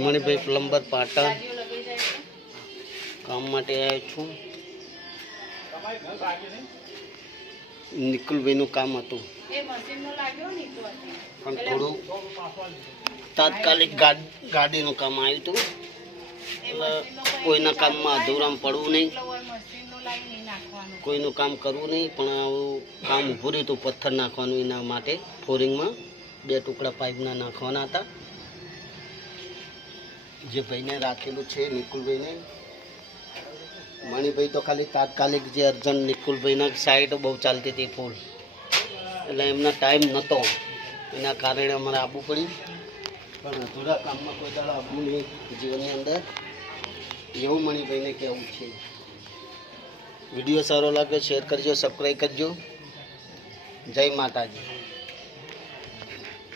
Manibhai plumber Patan કામ માટે આવ્યો છું. નિકુલભાઈનું કામ હતું પણ થોડું તાત્કાલિક ગાડીનું કામ આવ્યું હતું. કોઈના કામમાં અધૂરામ પડવું નહીં, કોઈનું કામ કરવું નહીં. પણ આવું કામ ઊભું રહ્યું હતું પથ્થર નાખવાનું, એના માટે ફોરિંગમાં 2 ટુકડા પાઇપના નાખવાના હતા. જે ભાઈને રાખેલું છે નિકુલભાઈને. મણિભાઈ તો ખાલી તાત્કાલિક જે અર્જન્ટ, નિકુલભાઈના સાઈડ બહુ ચાલતી હતી ફૂલ, એટલે એમના ટાઈમ નહોતો, એના કારણે અમારે આવવું પડ્યું. પણ અધૂરા કામમાં કોઈ દાડો આવવું નહીં જીવનની અંદર, એવું મણિભાઈને કહેવું છે. વિડીયો સારો લાગે શેર કરજો, સબસ્ક્રાઈબ કરજો. જય માતાજી.